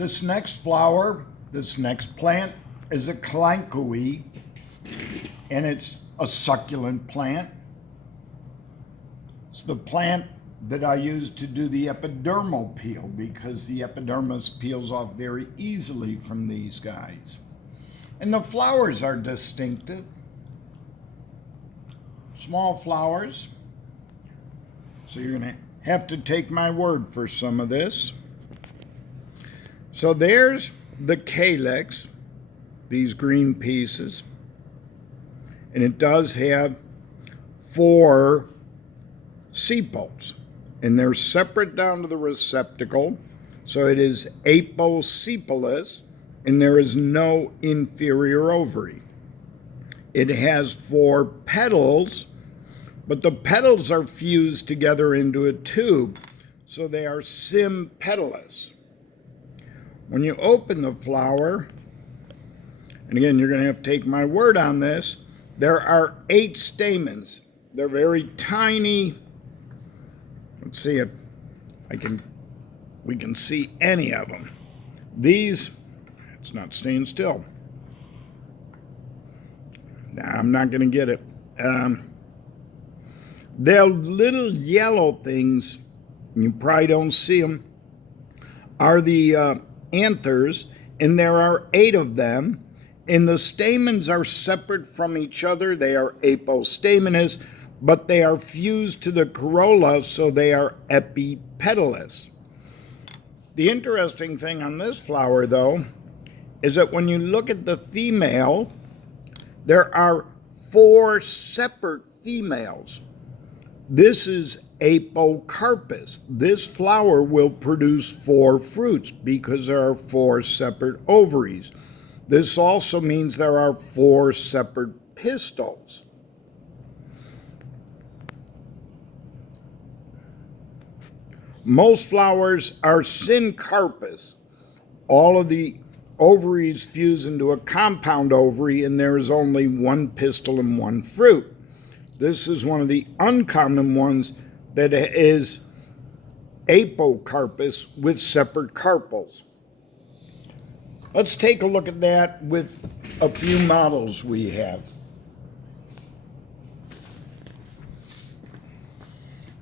This next flower, this next plant is a kalanchoe, and it's a succulent plant. It's the plant that I use to do the epidermal peel because the epidermis peels off very easily from these guys. And the flowers are distinctive. Small flowers. So you're going to have to take my word for some of this. So there's the calyx, these green pieces. And it does have 4 sepals. And they're separate down to the receptacle. So it is aposepalous, and there is no inferior ovary. It has 4 petals, but the petals are fused together into a tube, so they are sympetallous. When you open the flower, and again, you're going to have to take my word on this, there are 8 stamens. They're very tiny. Let's see if we can see any of them. These, it's not staying still. Nah, I'm not going to get it. They're little yellow things, and you probably don't see them, are the anthers, and there are 8 of them, and the stamens are separate from each other. They are apostaminous, but they are fused to the corolla, so they are epipetalous. The interesting thing on this flower, though, is that when you look at the female, there are 4 separate females. This is apocarpus. This flower will produce 4 fruits because there are 4 separate ovaries. This also means there are 4 separate pistils. Most flowers are syncarpous. All of the ovaries fuse into a compound ovary, and there is only 1 pistil and 1 fruit. This is one of the uncommon ones that is apocarpous with separate carpels. Let's take a look at that with a few models we have.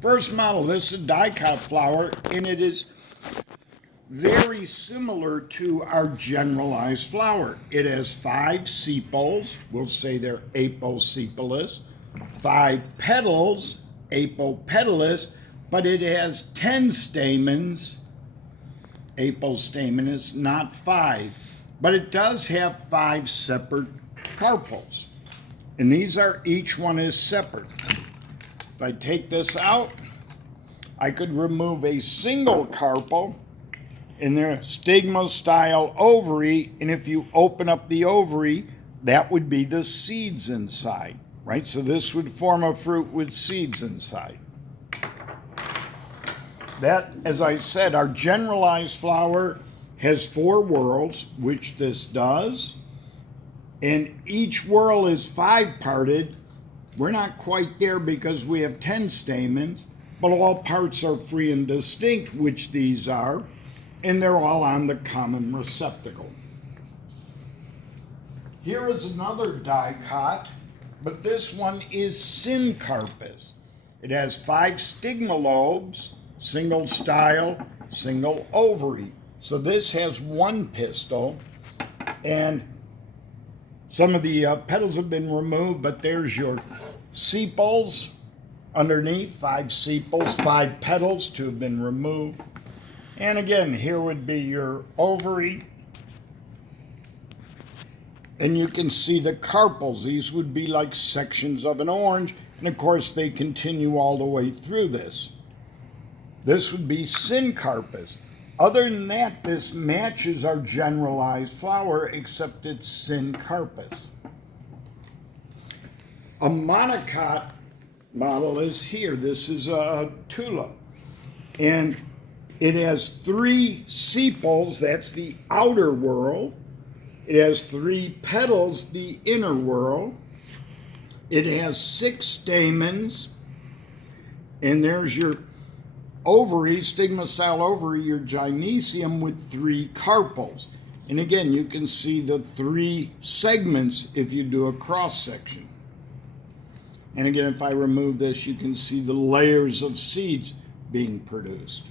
First model, this is a dicot flower, and it is very similar to our generalized flower. It has 5 sepals, we'll say they're aposepalous, 5 petals, apopetalous, but it has 10 stamens, apostaminous, not 5. But it does have 5 separate carpels. And these are, each one is separate. If I take this out, I could remove a single carpel in their stigma-style ovary, and if you open up the ovary, that would be the seeds inside, right? So this would form a fruit with seeds inside. That, as I said, our generalized flower has 4 whorls, which this does, and each whorl is 5-parted. We're not quite there because we have 10 stamens, but all parts are free and distinct, which these are, and they're all on the common receptacle. Here is another dicot, but this one is syncarpous. It has 5 stigma lobes, single style, single ovary. So this has 1 pistil, and some of the petals have been removed, but there's your sepals underneath, 5 sepals, 5 petals to have been removed. And again, here would be your ovary. And you can see the carpels. These would be like sections of an orange. And of course, they continue all the way through this. This would be syncarpous. Other than that, this matches our generalized flower, except it's syncarpous. A monocot model is here. This is a tulip. And it has 3 sepals, that's the outer whorl. It has 3 petals, the inner whorl. It has 6 stamens, and there's your ovary, stigma-style ovary, your gynecium with 3 carpels. And again, you can see the 3 segments if you do a cross section. And again, if I remove this, you can see the layers of seeds being produced.